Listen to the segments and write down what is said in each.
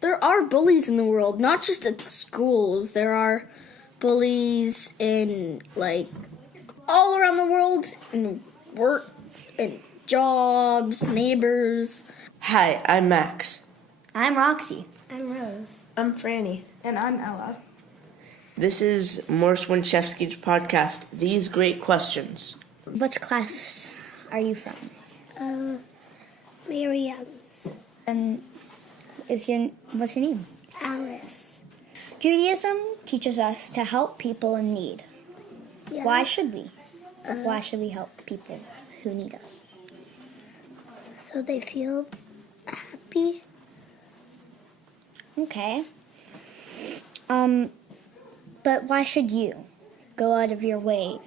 There are bullies in the world, not just at schools. There are bullies in, like, all around the world, in work, in jobs, neighbors. Hi, I'm Max. I'm Roxy. I'm Rose. I'm Franny. And I'm Ella. This is Morris Winchevsky's podcast, These Great Questions. Which class are you from? Miriam's. And what's your name? Alice. Judaism teaches us to help people in need. Yeah. Why should we? Why should we help people who need us? So they feel happy. Okay. But why should you go out of your way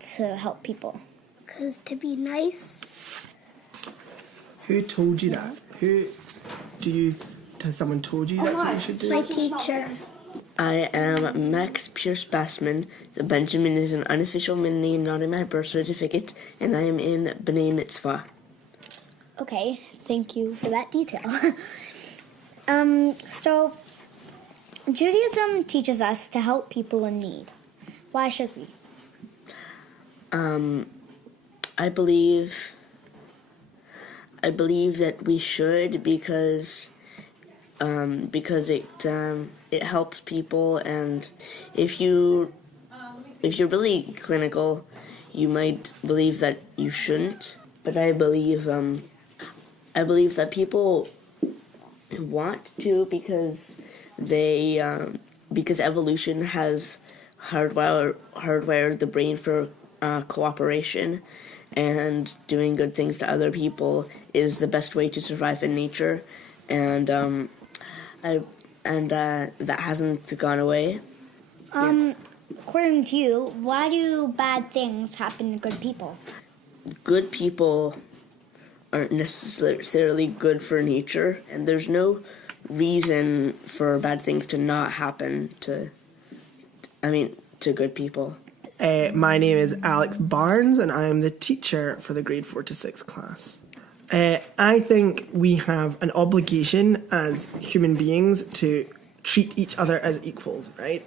to help people? Because to be nice. Who told you that? Has someone told you that's what you should do? My teacher. I am Max Pierce Bassman. The Benjamin is an unofficial middle name not in my birth certificate, and I am in B'nai Mitzvah. Okay, thank you for that detail. So Judaism teaches us to help people in need. Why should we? I believe that we should because it helps people, and if you're really clinical, you might believe that you shouldn't. But I believe that people want to because evolution has hardwired the brain for cooperation, and doing good things to other people is the best way to survive in nature, and that hasn't gone away. According to you, why do bad things happen to good people? Good people aren't necessarily good for nature, and there's no reason for bad things to not happen to good people. My name is Alex Barnes, and I am the teacher for the grade 4 to 6 class. I think we have an obligation as human beings to treat each other as equals, right?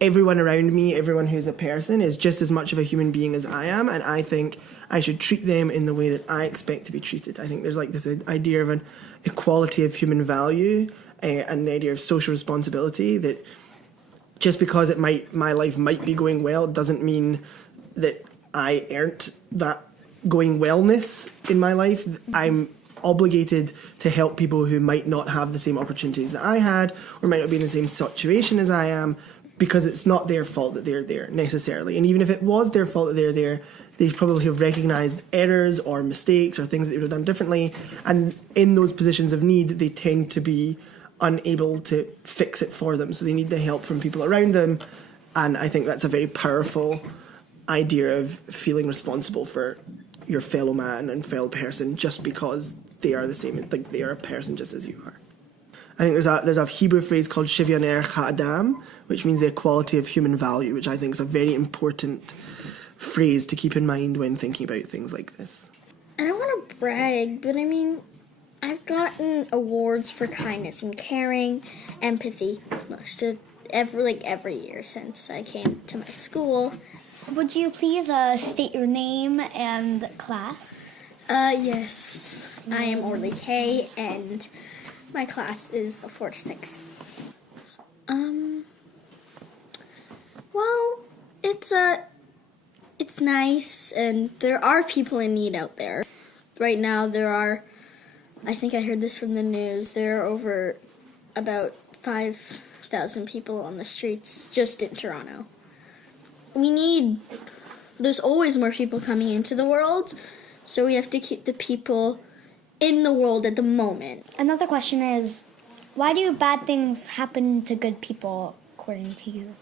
Everyone around me, everyone who's a person is just as much of a human being as I am, and I think I should treat them in the way that I expect to be treated. I think there's like this idea of an equality of human value and the idea of social responsibility, that just because my life might be going well doesn't mean that I earned that going wellness in my life. I'm obligated to help people who might not have the same opportunities that I had, or might not be in the same situation as I am, because it's not their fault that they're there necessarily. And even if it was their fault that they're there, they probably have recognised errors or mistakes or things that they would have done differently. And in those positions of need, they tend to be unable to fix it for them. So they need the help from people around them. And I think that's a very powerful idea of feeling responsible for your fellow man and fellow person just because they are the same, like they are a person just as you are. I think there's a Hebrew phrase called Shivyon Erech HaAdam, which means the equality of human value, which I think is a very important phrase to keep in mind when thinking about things like this. I don't want to brag, but I've gotten awards for kindness and caring, empathy, every year since I came to my school. Would you please state your name and class? Yes. I am Orly Kay, and my class is the 4 to 6. Well, it's nice, and there are people in need out there. Right now, I think I heard this from the news, there are over about 5,000 people on the streets just in Toronto. There's always more people coming into the world, so we have to keep the people in the world at the moment. Another question is, why do bad things happen to good people, according to you?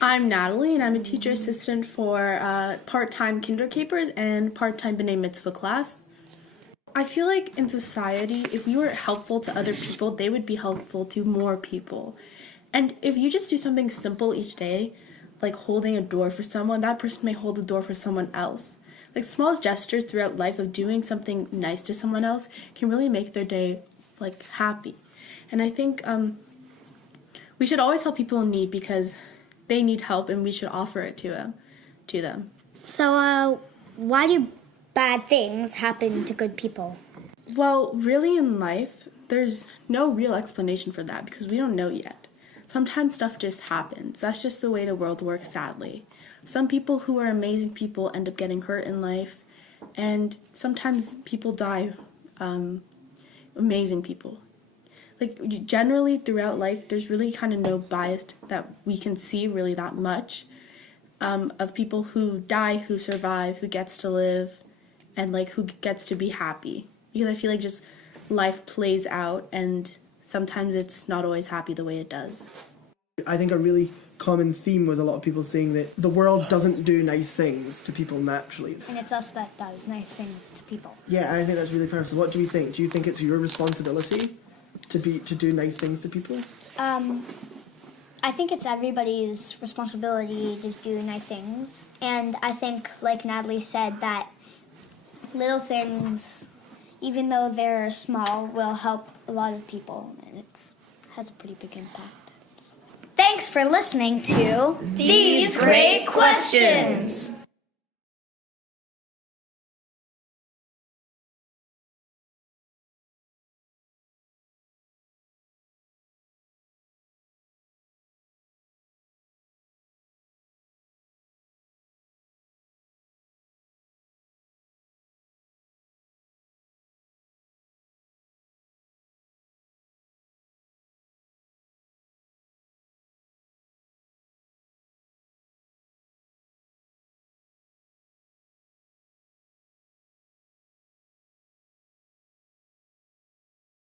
I'm Natalie, and I'm a teacher assistant for part-time kindergartners and part-time B'nai Mitzvah class. I feel like in society, if we were helpful to other people, they would be helpful to more people. And if you just do something simple each day, like holding a door for someone, that person may hold the door for someone else. Like small gestures throughout life of doing something nice to someone else can really make their day like happy. And I think we should always help people in need because they need help and we should offer it to them. So, why do bad things happen to good people? Well, really in life, there's no real explanation for that because we don't know yet. Sometimes stuff just happens. That's just the way the world works, sadly. Some people who are amazing people end up getting hurt in life, and sometimes people die, amazing people. Like, generally throughout life, there's really kind of no bias that we can see really that much of people who die, who survive, who gets to live, and like who gets to be happy. Because I feel like just life plays out, and sometimes it's not always happy the way it does. I think a really common theme was a lot of people saying that the world doesn't do nice things to people naturally. And it's us that does nice things to people. Yeah, I think that's really personal. What do you think? Do you think it's your responsibility to do nice things to people? I think it's everybody's responsibility to do nice things. And I think, like Natalie said, that little things, even though they're small, will help a lot of people. And it has a pretty big impact. Thanks for listening to These Great Questions.